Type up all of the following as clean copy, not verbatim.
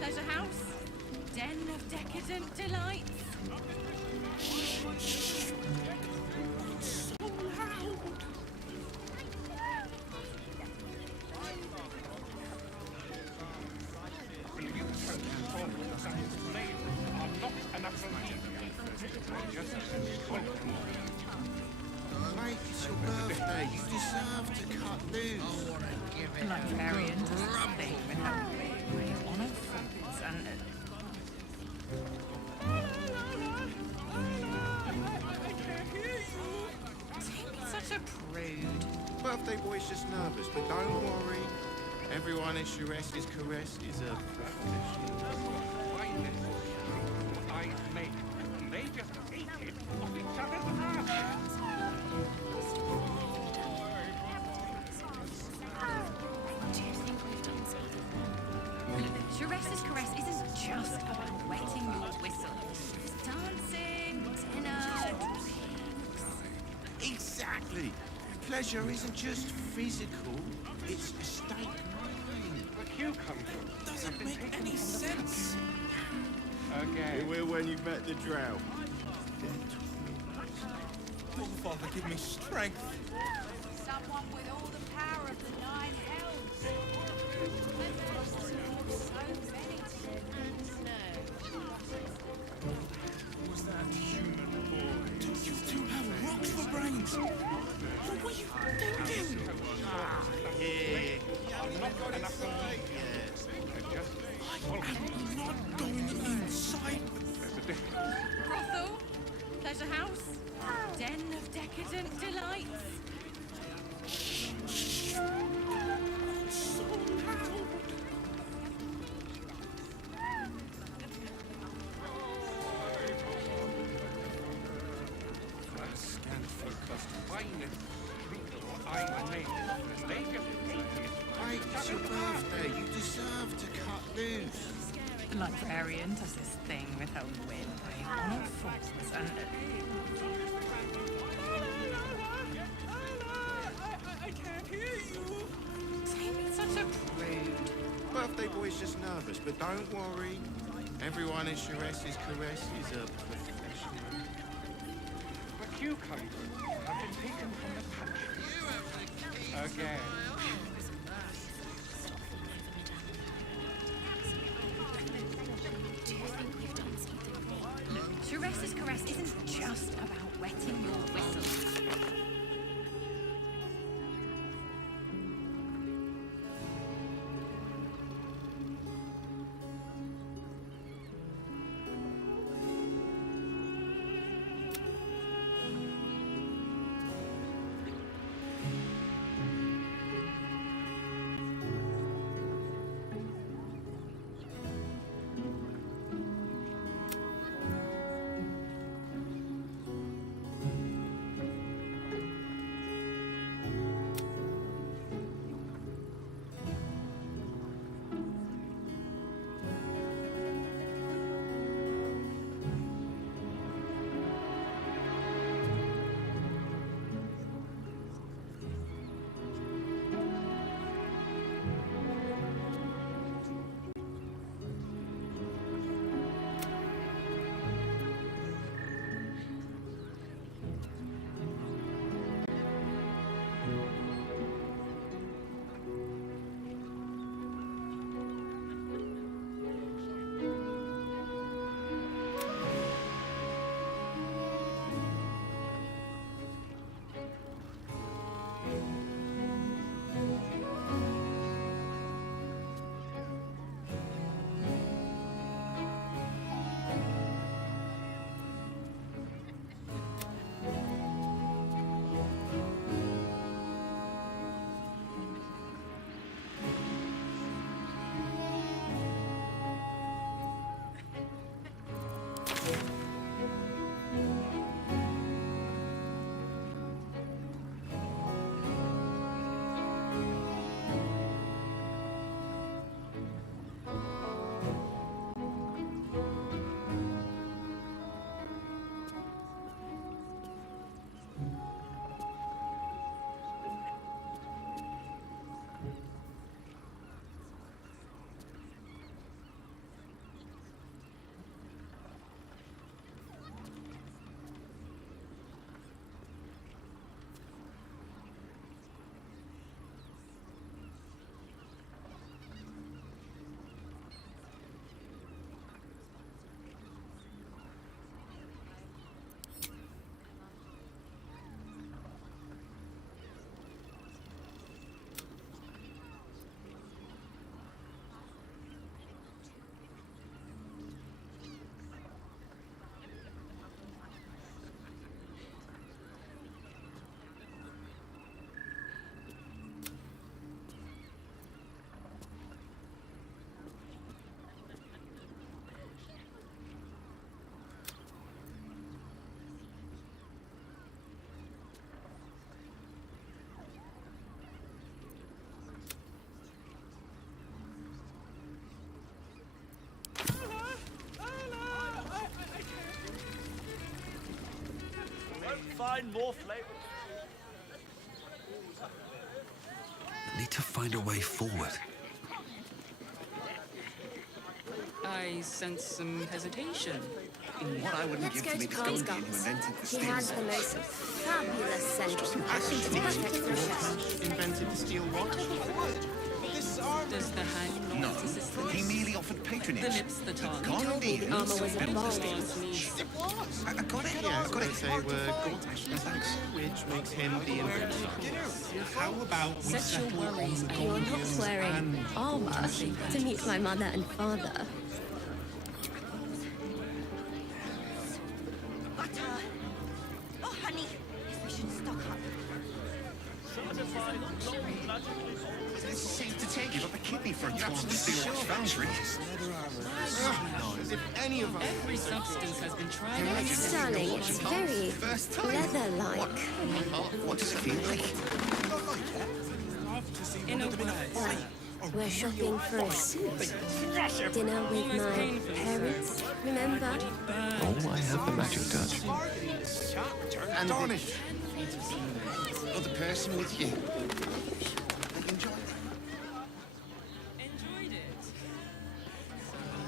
Pleasure house, den of decadent delights. Mate, it's your birthday. You deserve to cut loose. Librarian does this thing without way on of faults and... Don't be such a prude. Birthday boy's just nervous, but don't worry. Everyone at Charessa's caress is a professional. They just ate it off each other's asses. Do you think we've done something? Charessa's caress isn't just about wetting your whistle. It's dancing, dinner, drinks. Exactly. Pleasure isn't just physical, it's a state of mind. The cucumber. Doesn't make any sense. Again. It will when you've met the drought. Oh, Father, give me strength. Someone with all the power of the nine hells. So many Was that human boy? Don't you two have rocks for brains? What were you thinking? I'm not going inside. Brothel, pleasure house, den of decadent delights. So loud. Mate, it's your birthday. You deserve to cut loose. The librarian does this thing with her way on of faults and... I can't hear you. Don't be such a prude. Birthday boy's just nervous, but don't worry. Everyone at Charessa's caress is a professional. The cucumbers have been taken from the pantry. Again. Do you think we've done something wrong? Charessa's caress isn't just about wetting your whistle. find more flavor. I need to find a way forward. I sense some hesitation. What I wouldn't Let's give go to to meet the Scotian who Comscott's. invented the He steam. has the most fabulous scent. I think it's perfect for a show. Invented the steel what? Does the hand not No, assist he merely offered patronage. the lips, the tongue? You told me the armor was a bomb. I got it. Yeah, I got it. they were good, which makes him the inventor. How about we Set settle your worries on and You're not wearing armor to meet my mother and father. Butter. Oh, honey. We should stock up. This seems to take you up a kidney for a job to steal what's foundry. As if any of us... Every substance has been tried out. Darling, it's very First time. leather-like. What does it feel like? In a word, Well, we're shopping for a suit. Dinner with my parents, remember? Oh, I have the magic touch. And Tarnish. Other person with you. Enjoy. enjoyed it.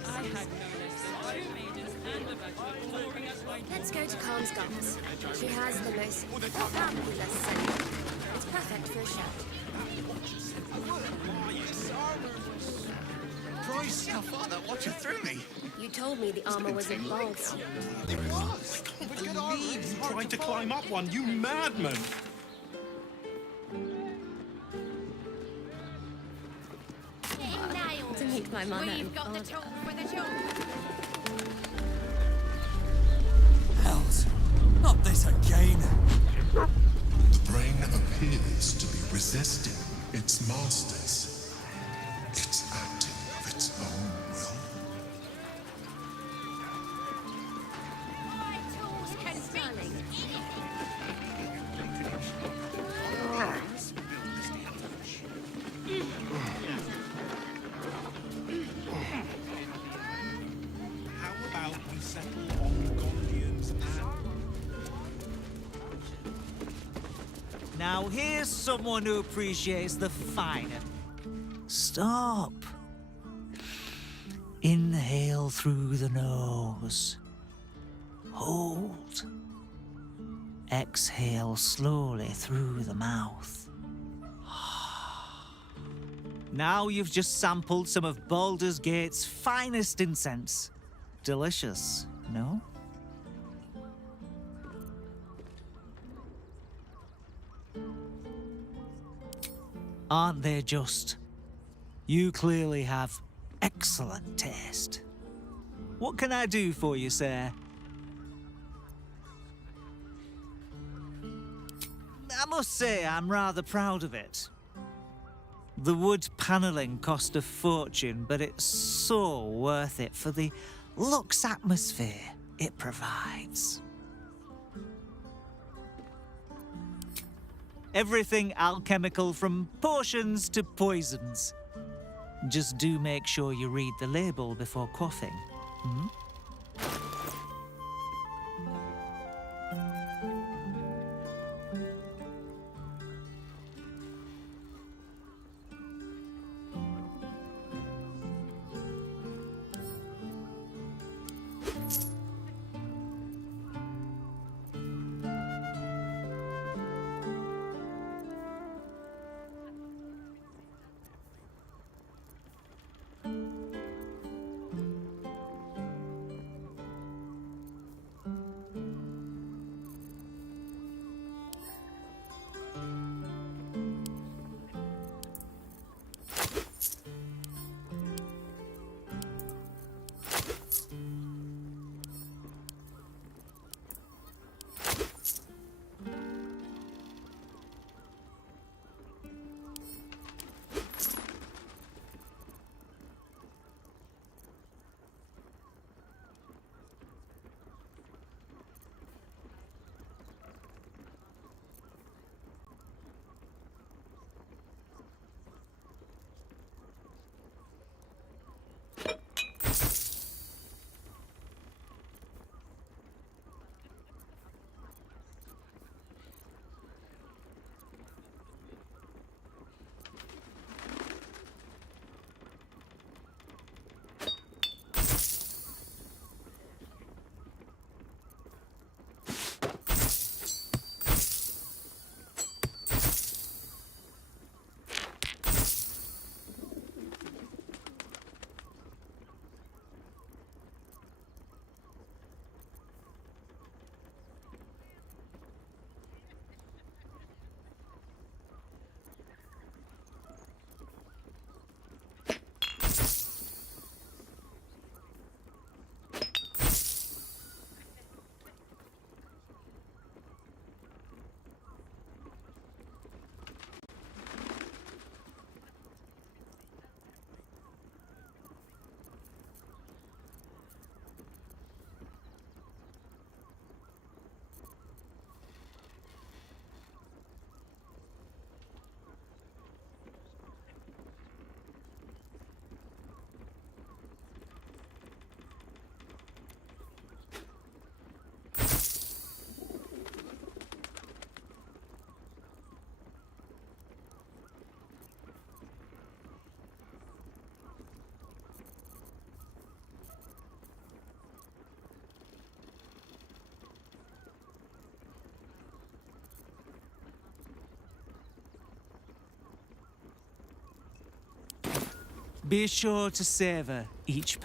I had no less than 2 mages and a bachelor pouring us by Let's go to Comscott's. She has the most fabulous scent. It's perfect for a show. Price. How far that watcher threw me. You told me the armor was a bulb. believe you tried to climb up one, you madman! To meet my mother and We've got the father. tool for the job. Hells, not this again. The brain appears to be resisting its masters. It's acting of its own will. My tools can fix How about we settle on Gondians and... Now here's someone who appreciates the finer. Stop. Inhale through the nose. Hold. Exhale slowly through the mouth. Now you've just sampled some of Baldur's Gate's finest incense. Delicious, no? Aren't they just? You clearly have excellent taste. What can I do for you, sir? I must say I'm rather proud of it. The wood panelling cost a fortune, but it's so worth it for the luxe atmosphere it provides. Everything alchemical from potions to poisons. Just do make sure you read the label before quaffing. Hmm? Be sure to savor each.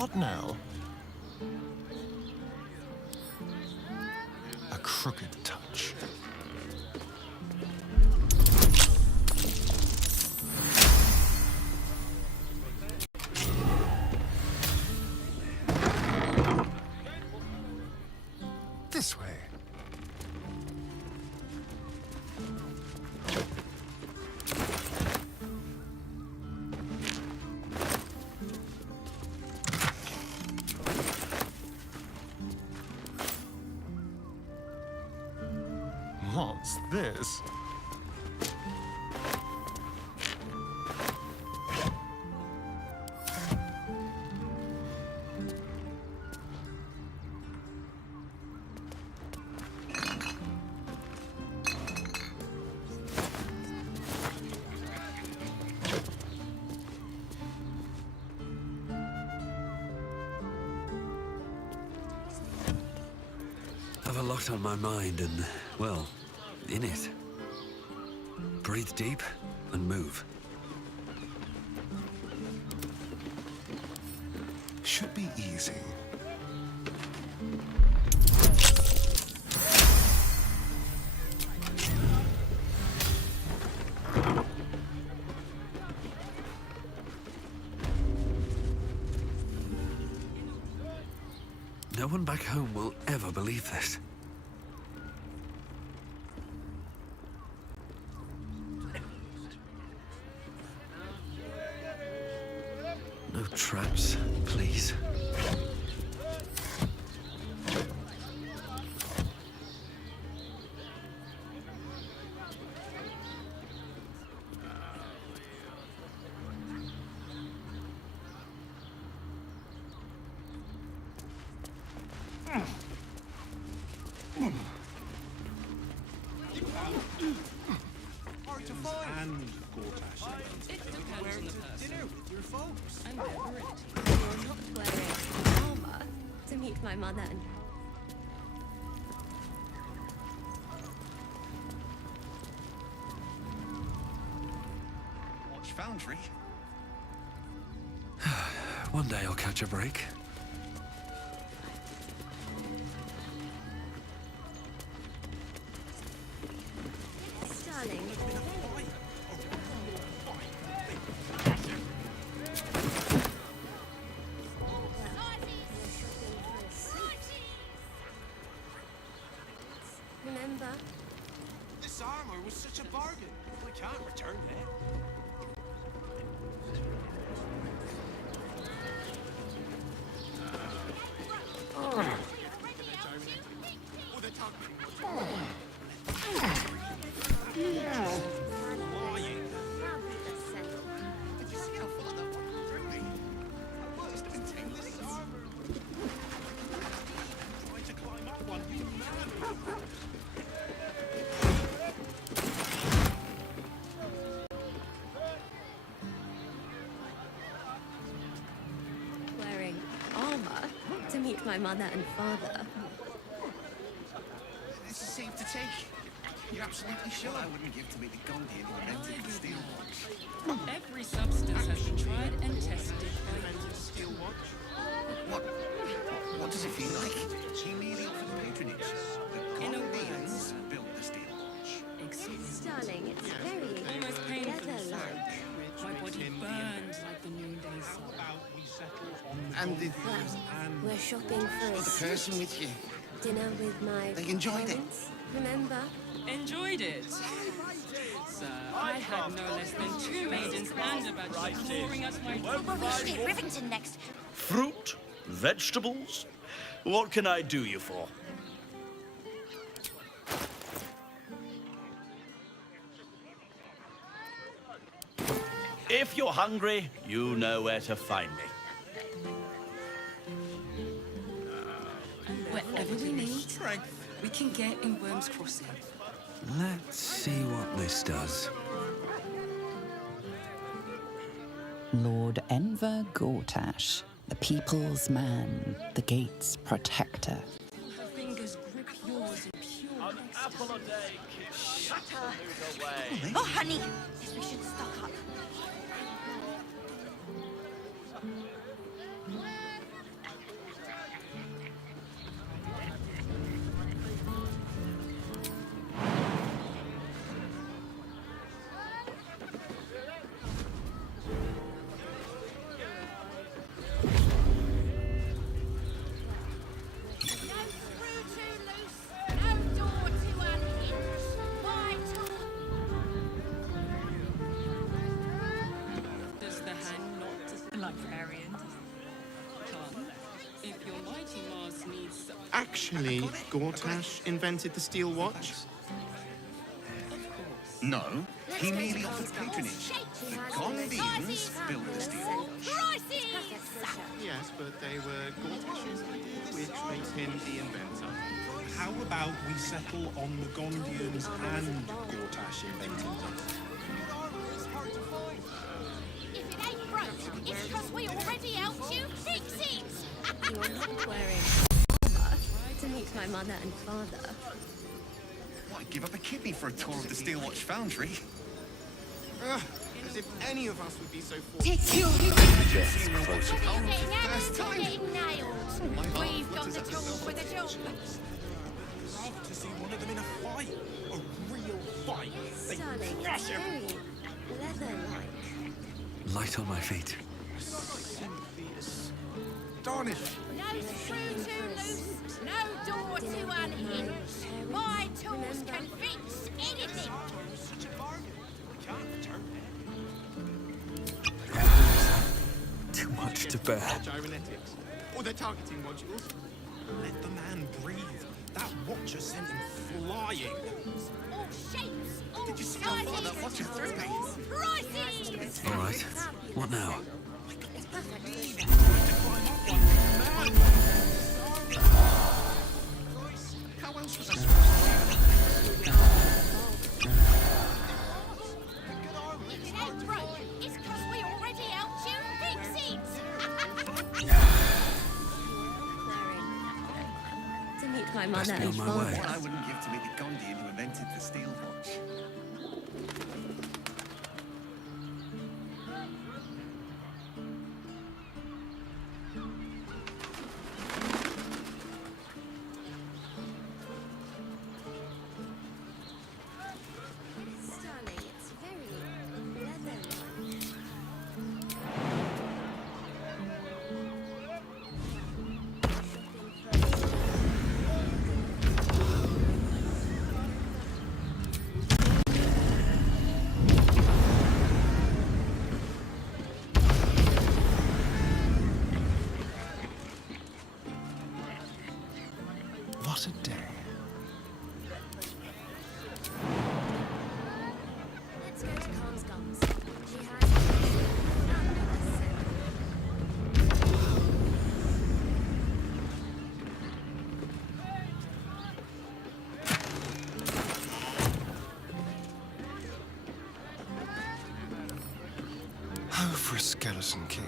What now? A crooked touch. This way. What's this? I've a lot on my mind and, well, in it. Breathe deep and move. Should be easy. No one back home will ever believe this. No traps, please. And Gortash. It depends on the person With your folks. and their ability. You're not wearing armor to meet my mother and... Watch Foundry. One day I'll catch a break. Darling, remember? This armor was such a bargain. We can't return it. Did you see how far that one threw me? I must have maintained this armor. Trying to climb up one, you mad. Wearing armor to meet my mother and father. This is safe to take. You're absolutely sure I wouldn't give to me the Gondian who invented the steel watch. Every substance has been tried and tested by Steel watch? What does it feel like? He merely offered patronage. The In a Gondians built the steel watch. exceedingly. Darling, it's very Almost painfully so. leather-like. My body burned like the noonday sun. And the We're shopping for a other person with you. dinner with my They enjoyed it. parents. Remember? Enjoyed it. Sir, I had no less than 2 maidens and a bachelor pouring us my Well, we should hit Rivington next. Fruit? Vegetables? What can I do you for? If you're hungry, you know where to find me. Whatever we need, we can get in Worm's Crossing. Let's see what this does. Lord Enver Gortash, the people's man, the gate's protector. Her fingers grip yours in pure An apple a day keeps the absolute away. Oh, honey, guess we should stock up. Does the hand not librarian? Come, if your mighty Mars needs Actually, Gortash invented the steel watch. No, he merely offered patronage. The Gondians built the steel watch. Yes, but they were Gortash's idea, which makes him the inventor. How about we settle on the Gondians and Gortash inventing them? If it ain't broke, it's because we already helped you fix it. You're not wearing armor to meet my mother and father. Why give up a kidney for a tour of the steel watch foundry? Ugh, as if any of us would be so fortunate. Getting nailed. We've got the tools for the job. Love to see one of them in a fight. A real fight. Darling, it's very leather-like. Light on my feet. Simply astonishing. No screw too loose, no door too unhinged. My tools can fix anything. Such a bargain. We can't return it. Too much to bear. Gyrometics. Or their targeting modules. Let the man breathe. That watcher sent him flying. All shapes, all Did you see how far that sizes, watcher threw me? all prices. All right. What now? It's perfect. meet my Best mother be and on my father. way. What I wouldn't give to meet the Gondian who invented the steel watch. Darling, it's very leather-like. What a day. Let's go to Khan's Gums. She has fabulous scent. Oh, for a skeleton key.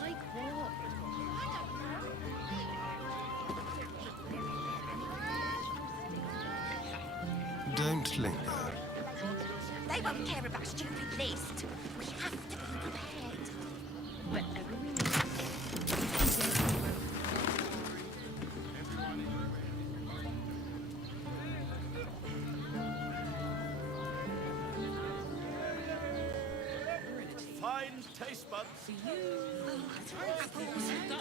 Like what? Don't linger. They won't care about a stupid list. We have to be prepared. Whatever we need. Fine taste buds. For you, apples, duh,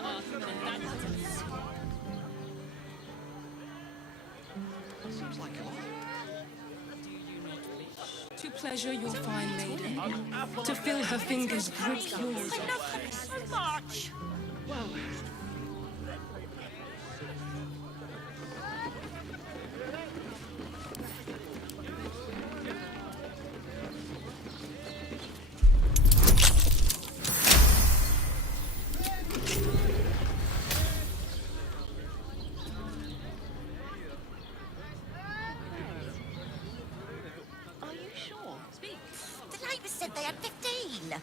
and that's Seems like a lot. Do you not wish to pleasure your fine maiden? To feel her fingers grip yours? I love them so much. Are you sure? Speak. The neighbours said they had 15.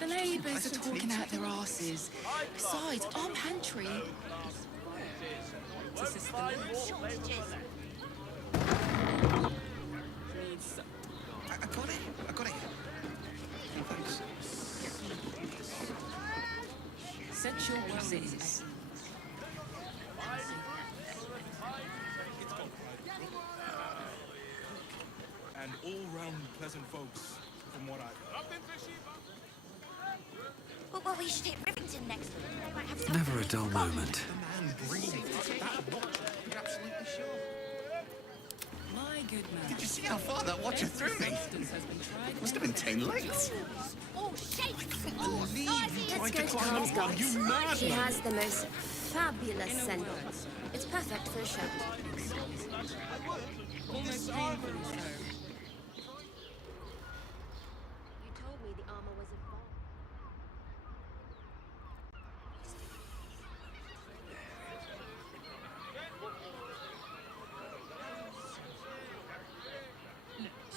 The neighbours are talking out their asses. Besides, our pantry. Shortages. Needs I got it. I got it. Thanks. set your pursuits. And all-round pleasant folks, from what I've heard. Well, we should hit Rivington next. They might have something. Never a dull moment. The man breathed. That watch. You're absolutely sure. My good man. Did you see how far that watcher threw me? Must have been 10 lengths. All shapes, all Believe you sizes. Let's tried go to to climb Khan's up one, you Gums. madman! She has the most fabulous scent. It's perfect for a show. Almost painfully so. You told me the armor was a bomb.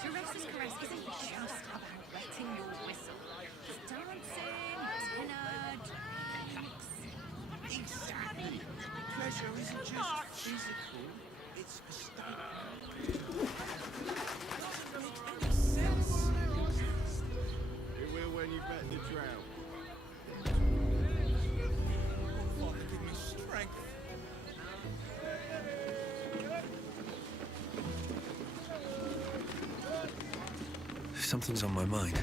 Teresa's caress isn't just about wetting your whistle. It's dancing, dinner, drinks. Exactly. Pleasure isn't just physical, it's a state. Doesn't make any sense. It will when you've met the drought. Father, give me strength. Something's on my mind.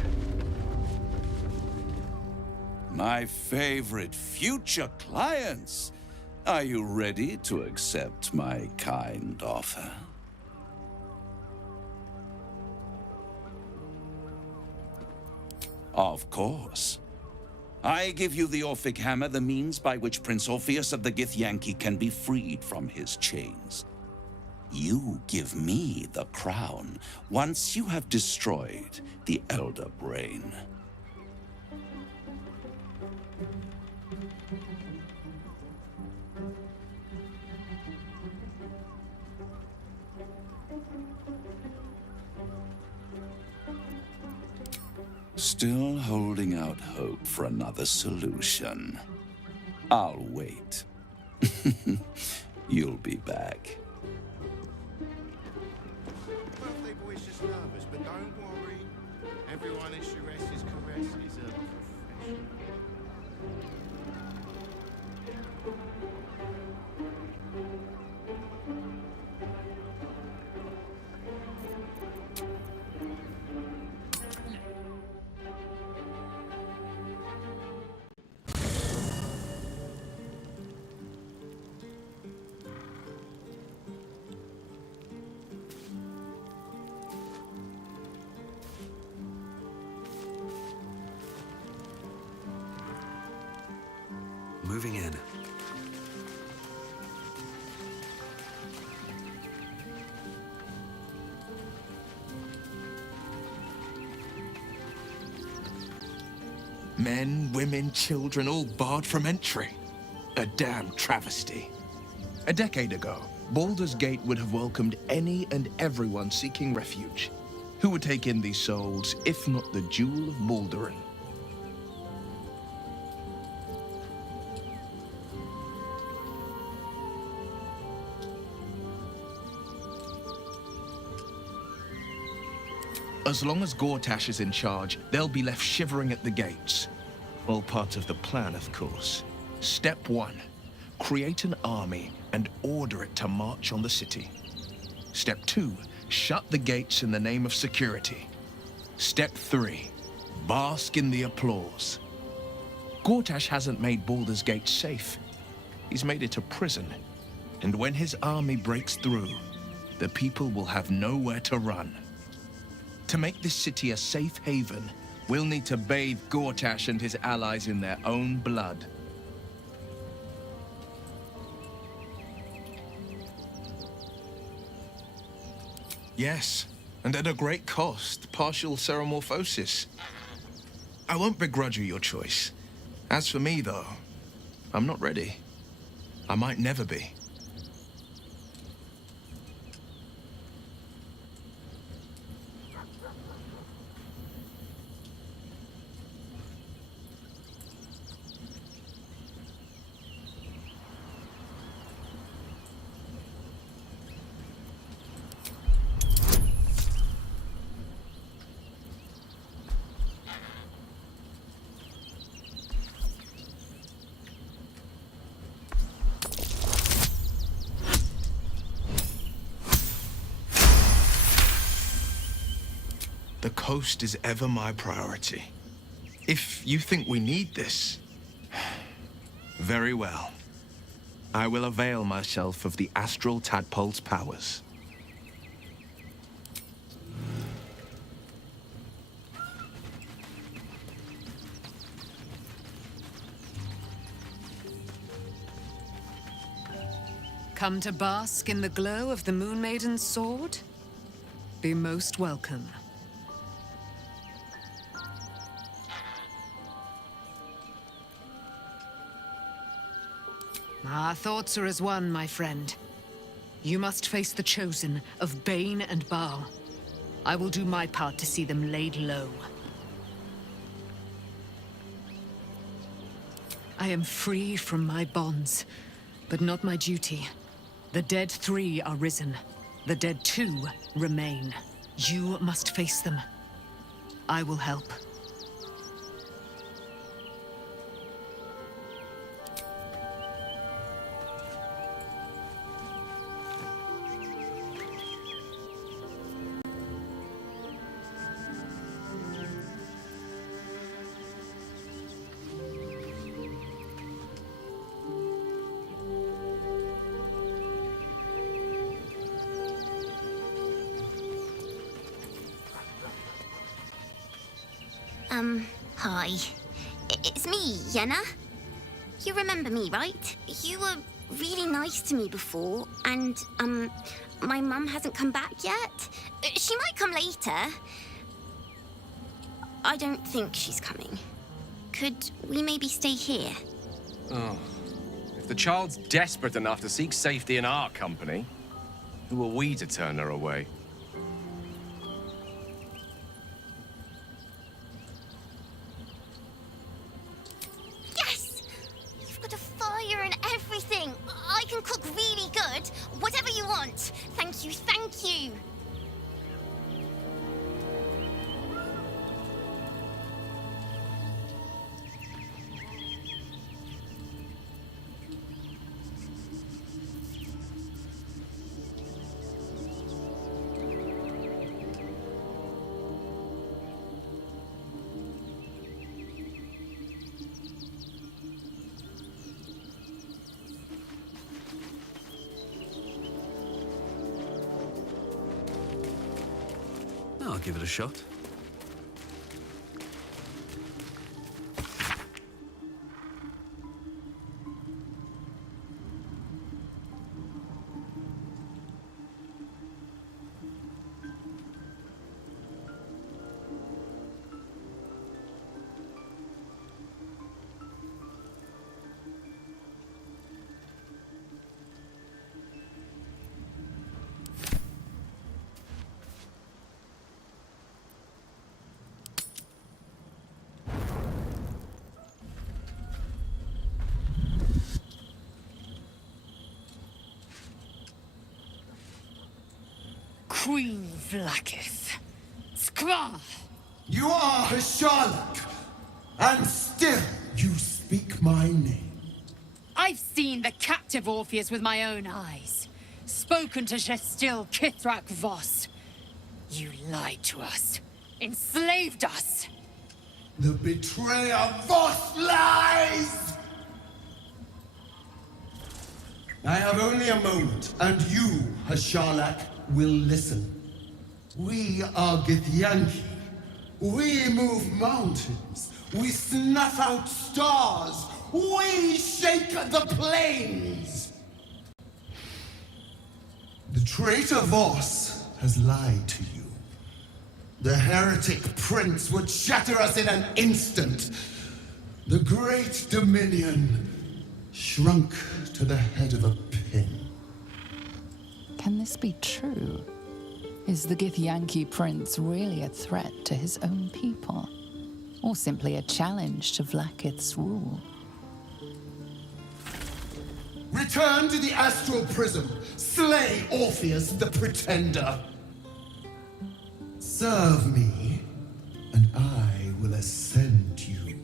My favorite future clients. Are you ready to accept my kind offer? Of course. I give you the Orphic Hammer, the means by which Prince Orpheus of the Githyanki can be freed from his chains. You give me the crown once you have destroyed the Elder Brain. Still holding out hope for another solution. I'll wait. You'll be back. Birthday boy's just nervous, but don't worry. Everyone at Sures's Caress is a professional. Moving in. Men, women, children, all barred from entry. A damn travesty. A decade ago, Baldur's Gate would have welcomed any and everyone seeking refuge. Who would take in these souls, if not the Jewel of Baldurin? As long as Gortash is in charge, they'll be left shivering at the gates. All part of the plan, of course. Step 1. Create an army and order it to march on the city. Step 2. Shut the gates in the name of security. Step 3. Bask in the applause. Gortash hasn't made Baldur's Gate safe. He's made it a prison. And when his army breaks through, the people will have nowhere to run. To make this city a safe haven, we'll need to bathe Gortash and his allies in their own blood. Yes, and at a great cost, partial ceremorphosis. I won't begrudge you your choice. As for me, though, I'm not ready. I might never be. The coast is ever my priority. If you think we need this, very well. I will avail myself of the Astral Tadpole's powers. Come to bask in the glow of the Moon Maiden's sword? Be most welcome. Our thoughts are as one, my friend. You must face the Chosen of Bane and Baal. I will do my part to see them laid low. I am free from my bonds, but not my duty. The dead 3 are risen. The dead 2 remain. You must face them. I will help. Hi. It's me, Yenna. You remember me, right? You were really nice to me before, and, my mum hasn't come back yet. She might come later. I don't think she's coming. Could we maybe stay here? Oh. If the child's desperate enough to seek safety in our company, who are we to turn her away? can't. Thank you, thank you. I'll give it a shot. Queen Vlaakith. Skra! You are Hasharlak, and still you speak my name. I've seen the captive Orpheus with my own eyes. Spoken to Gestil Kithrak Voss. You lied to us. Enslaved us. The betrayer Voss lies! I have only a moment, and you, Hasharlak, will listen. We are Githyanki. We move mountains. We snuff out stars. We shake the plains. The traitor Voss has lied to you. The heretic prince would shatter us in an instant. The great dominion shrunk to the head of a pin. Can this be true? Is the Githyanki prince really a threat to his own people? Or simply a challenge to Vlaakith's rule? Return to the astral prism. Slay Orpheus the Pretender. Serve me, and I will ascend you.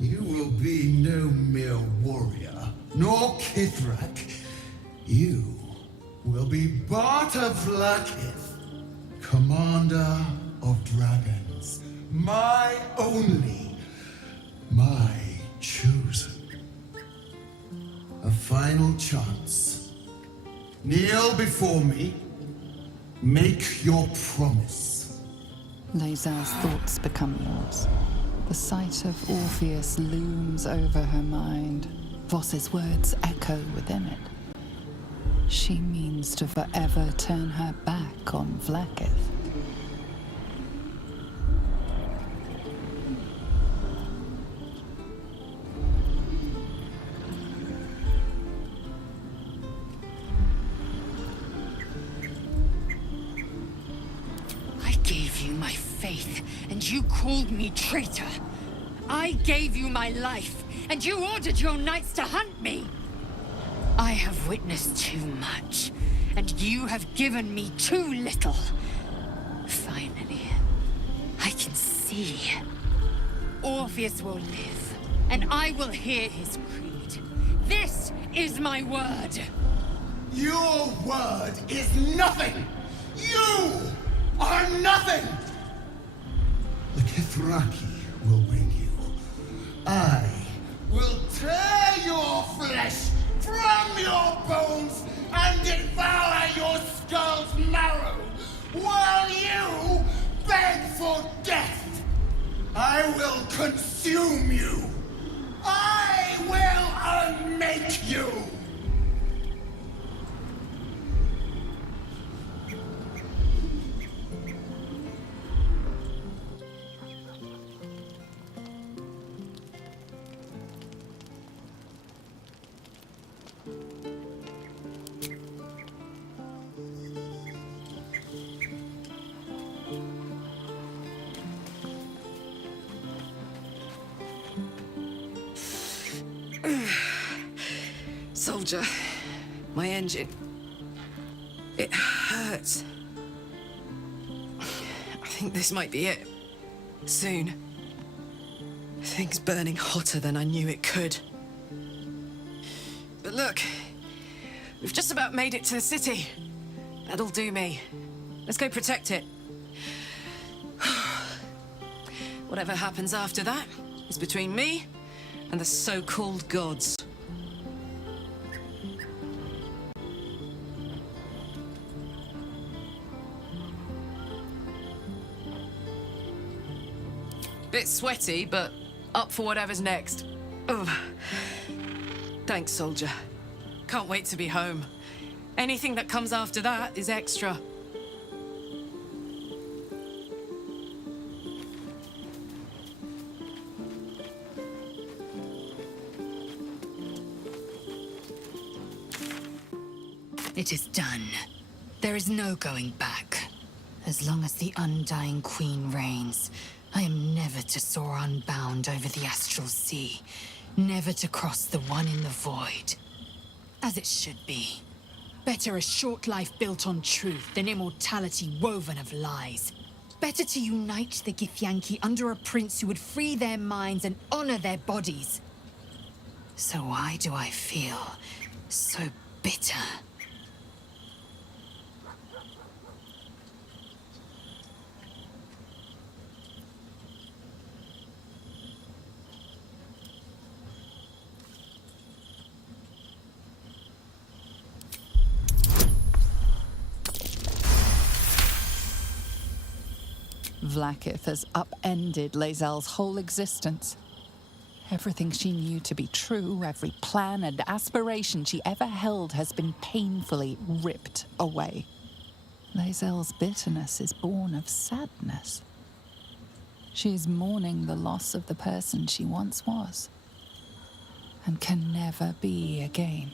You will be no mere warrior, nor Kithrak. You will be Barta Vlaakith, commander of dragons. My only, my chosen. A final chance. Kneel before me. Make your promise. Lazar's thoughts become yours. The sight of Orpheus looms over her mind. Voss's words echo within it. She means to forever turn her back on Vlaakith. I gave you my faith, and you called me traitor. I gave you my life, and you ordered your knights to hunt me. I have witnessed too much, and you have given me too little. Finally, I can see. Orpheus will live, and I will hear his creed. This is my word. Your word is nothing! You are nothing! The Kithraki will bring you. I will tear your flesh from your bones and devour your skull's marrow, while you beg for death. I will consume you. I will unmake you. Soldier, my engine. It hurts. I think this might be it. Soon. Things burning hotter than I knew it could. But look, we've just about made it to the city. That'll do me. Let's go protect it. Whatever happens after that is between me and the so-called gods. Bit sweaty, but up for whatever's next. Ugh. Thanks, soldier. Can't wait to be home. Anything that comes after that is extra. It is done. There is no going back. As long as the Undying Queen reigns, I am never to soar unbound over the astral sea, never to cross the one in the void. As it should be. Better a short life built on truth than immortality woven of lies. Better to unite the Githyanki under a prince who would free their minds and honor their bodies. So why do I feel so bitter? Vlaakith has upended Lae'zel's whole existence. Everything she knew to be true, every plan and aspiration she ever held has been painfully ripped away. Lae'zel's bitterness is born of sadness. She is mourning the loss of the person she once was, and can never be again.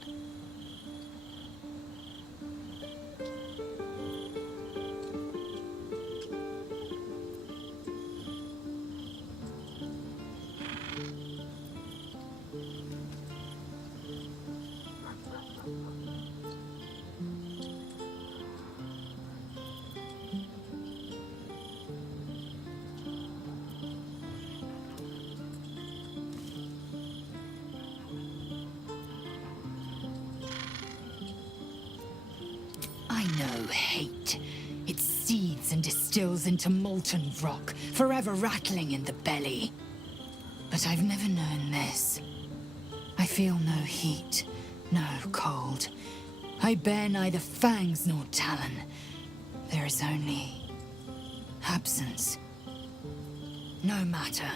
I know hate. It seethes and distills into molten rock, forever rattling in the belly. But I've never known this. I feel no heat, no cold. I bear neither fangs nor talon. There is only absence. No matter.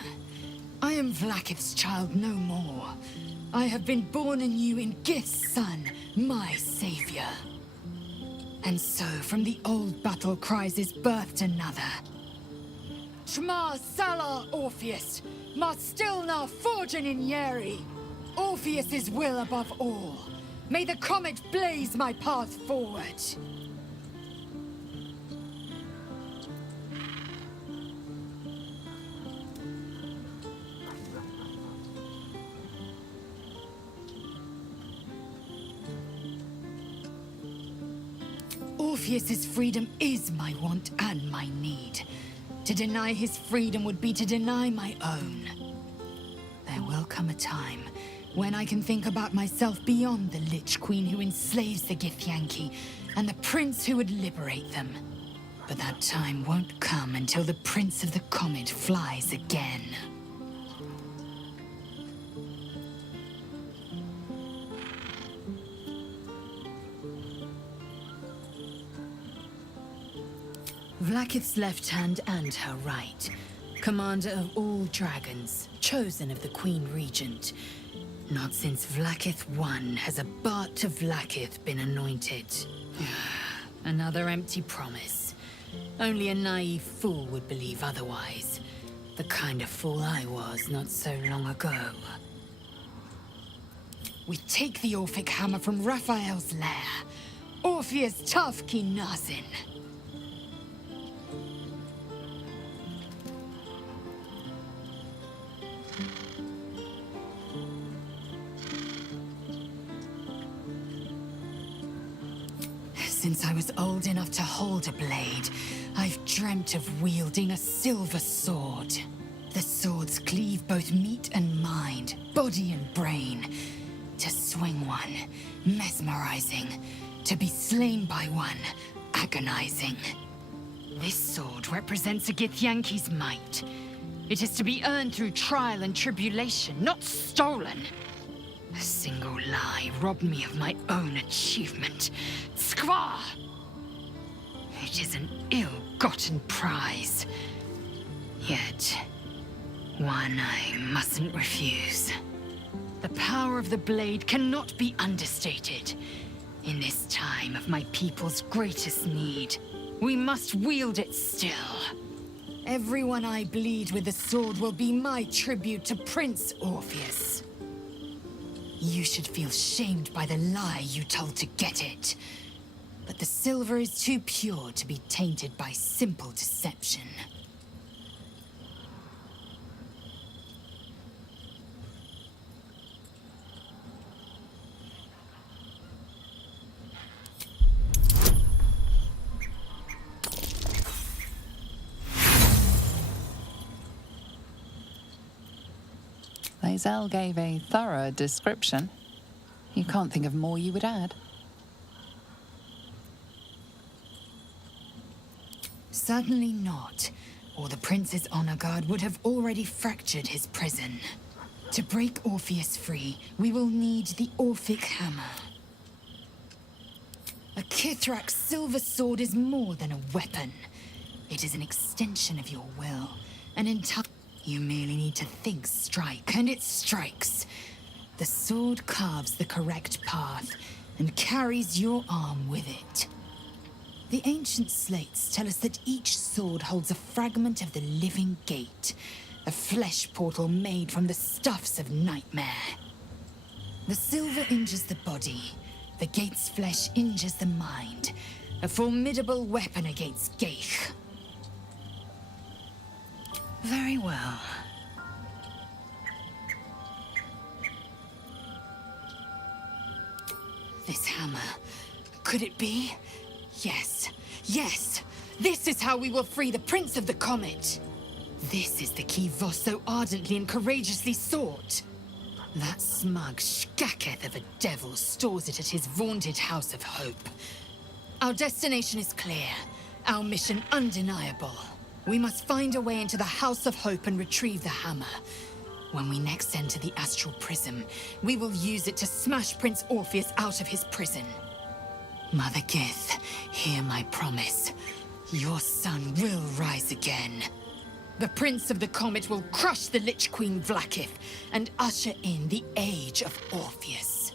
I am Vlaakith's child no more. I have been born anew in Gith's son, my savior. And so, from the old battle cries is birthed another. Shma Salar Orpheus, Ma Stilna Forgin in Yeri. Orpheus's will above all. May the comet blaze my path forward. Orpheus's freedom is my want and my need. To deny his freedom would be to deny my own. There will come a time when I can think about myself beyond the Lich Queen who enslaves the Githyanki and the prince who would liberate them. But that time won't come until the Prince of the Comet flies again. Vlaakith's left hand and her right. Commander of all dragons, chosen of the Queen Regent. Not since Vlaakith I has a Bart to Vlaakith been anointed. Another empty promise. Only a naive fool would believe otherwise. The kind of fool I was not so long ago. We take the Orphic hammer from Raphael's lair. Orpheus Tafki Nazin. Since I was old enough to hold a blade, I've dreamt of wielding a silver sword. The swords cleave both meat and mind, body and brain. To swing one, mesmerizing. To be slain by one, agonizing. This sword represents a Githyanki's might. It is to be earned through trial and tribulation, not stolen. A single lie robbed me of my own achievement. Squaw! It is an ill-gotten prize. Yet, one I mustn't refuse. The power of the blade cannot be understated. In this time of my people's greatest need, we must wield it still. Everyone I bleed with the sword will be my tribute to Prince Orpheus. You should feel shamed by the lie you told to get it. But the silver is too pure to be tainted by simple deception. Lae'zel gave a thorough description. You can't think of more you would add. Certainly not, or the Prince's honor guard would have already fractured his prison. To break Orpheus free, we will need the Orphic Hammer. A Kithrak's silver sword is more than a weapon. It is an extension of your will, an entire... You merely need to think strike, and it strikes. The sword carves the correct path, and carries your arm with it. The ancient slates tell us that each sword holds a fragment of the living gate, a flesh portal made from the stuffs of nightmare. The silver injures the body, the gate's flesh injures the mind, a formidable weapon against Geich. Very well. This hammer, could it be? Yes, yes! This is how we will free the Prince of the Comet! This is the key Voss so ardently and courageously sought. That smug shkaketh of a devil stores it at his vaunted House of Hope. Our destination is clear, our mission undeniable. We must find a way into the House of Hope and retrieve the hammer. When we next enter the Astral Prism, we will use it to smash Prince Orpheus out of his prison. Mother Gith, hear my promise. Your son will rise again. The Prince of the Comet will crush the Lich Queen Vlaakith and usher in the Age of Orpheus.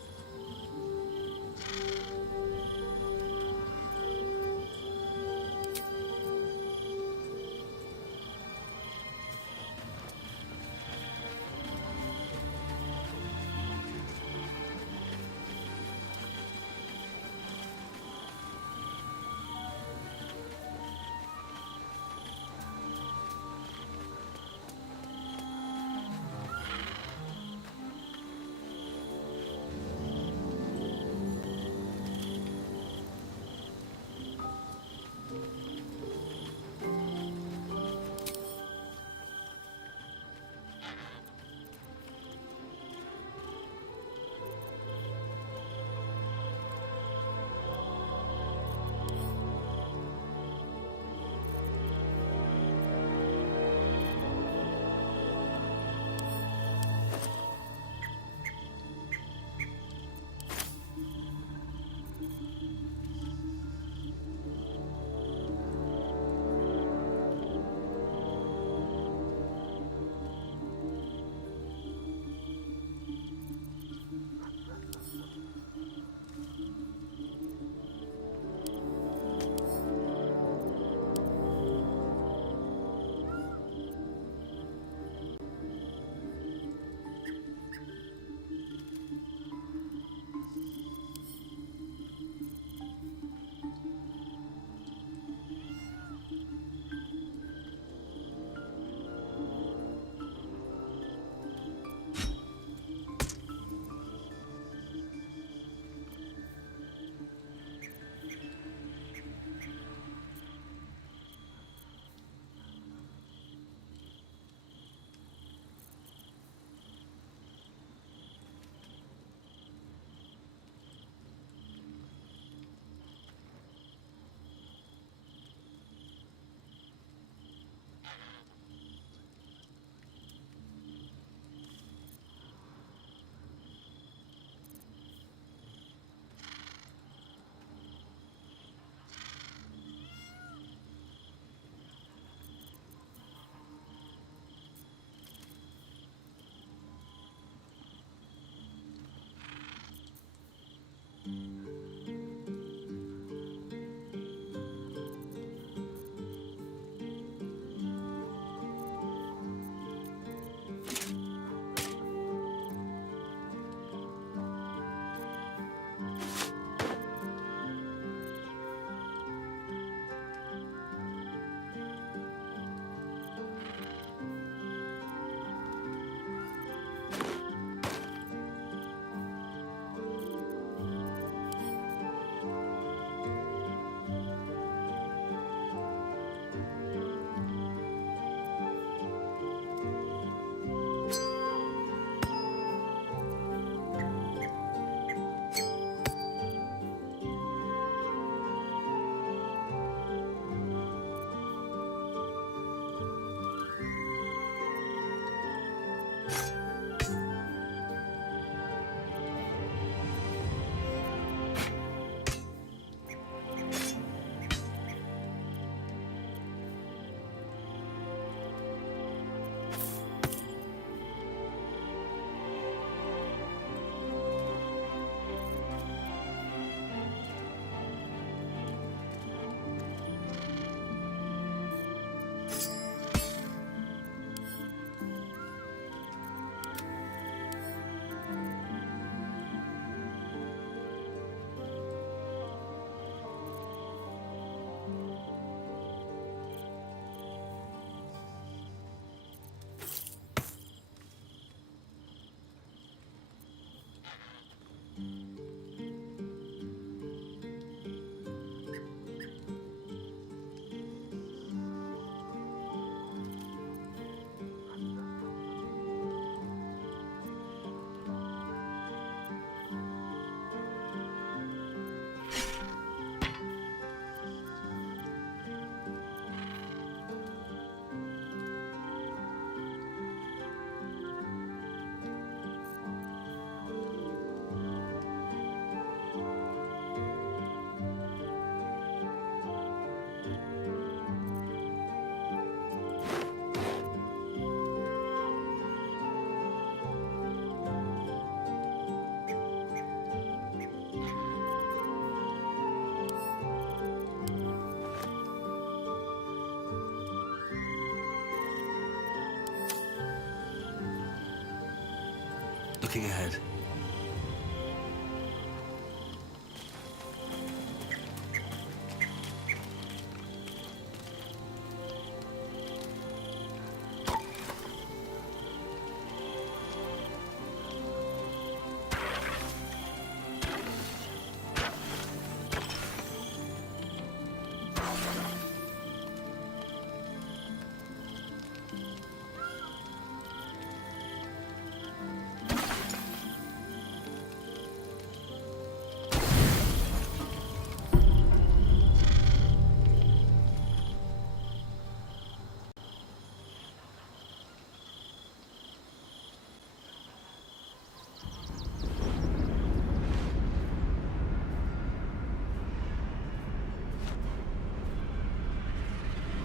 looking ahead.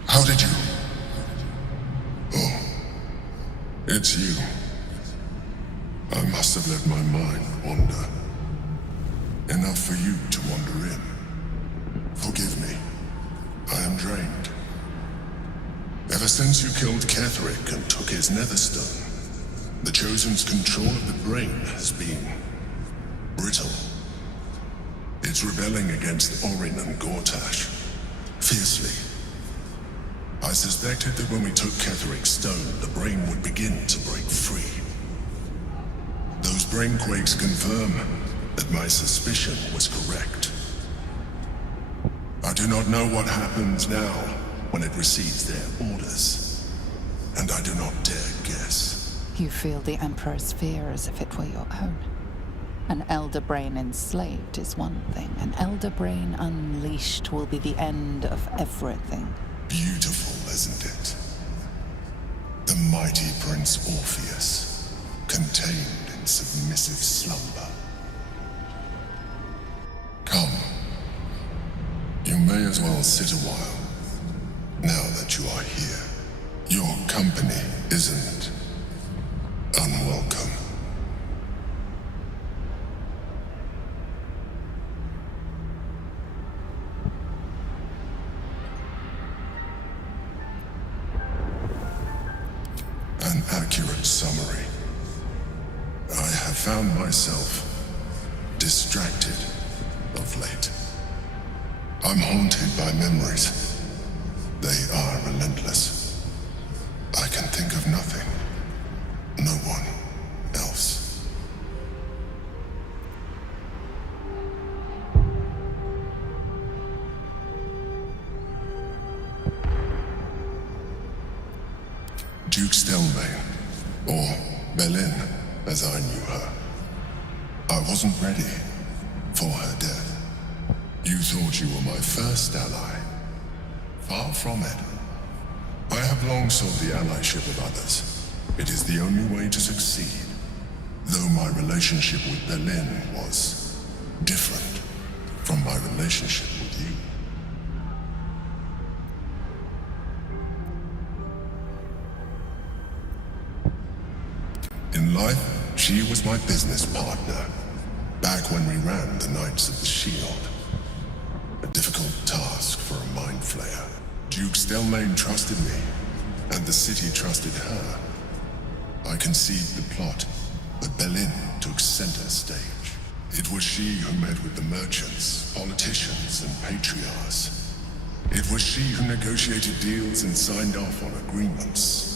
How did you? Oh, it's you. I must have let my mind wander. Enough for you to wander in. Forgive me. I am drained. Ever since you killed Ketheric and took his netherstone, the Chosen's control of the brain has been brittle. It's rebelling against Orin and Gortash fiercely. I suspected that when we took Ketheric's stone, the brain would begin to break free. Those brain quakes confirm that my suspicion was correct. I do not know what happens now when it receives their orders, and I do not dare guess. You feel the Emperor's fear as if it were your own. An elder brain enslaved is one thing. An elder brain unleashed will be the end of everything. Beautiful, isn't it? The mighty Prince Orpheus, contained in submissive slumber. Come. You may as well sit a while, now that you are here. Your company isn't unwelcome. An accurate summary. I have found myself distracted of late. I'm haunted by memories. They are relentless. I can think of nothing. No one else. Duke Stelmane, or Belin, as I knew her. I wasn't ready for her death. You thought you were my first ally. Far from it. I have long sought the allyship of others. It is the only way to succeed. Though my relationship with Belin was different from my relationship with you. In life, she was my business partner, back when we ran the Knights of the Shield. A difficult task for a mind flayer. Duke Stelmane trusted me, and the city trusted her. I conceived the plot, but Belin took center stage. It was she who met with the merchants, politicians, and patriarchs. It was she who negotiated deals and signed off on agreements.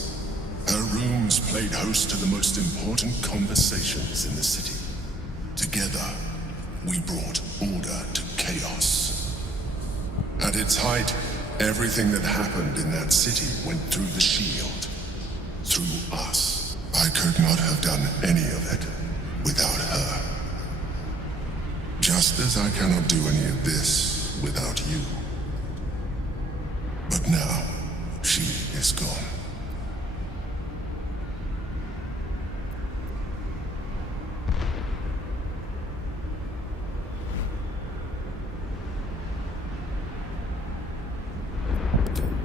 Her rooms played host to the most important conversations in the city. Together, we brought order to chaos. At its height, everything that happened in that city went through the shield. Through us. I could not have done any of it without her. Just as I cannot do any of this without you. But now, she is gone.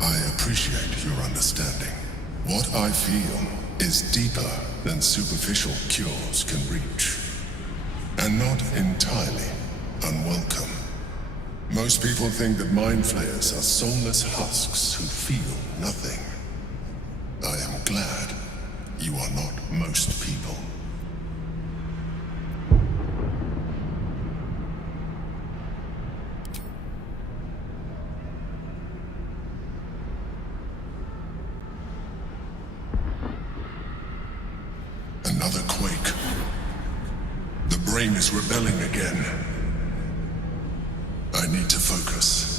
I appreciate your understanding. What I feel is deeper than superficial cures can reach. And not entirely unwelcome. Most people think that mind flayers are soulless husks who feel nothing. I am glad you are not most people. another quake. The brain is rebelling again. I need to focus.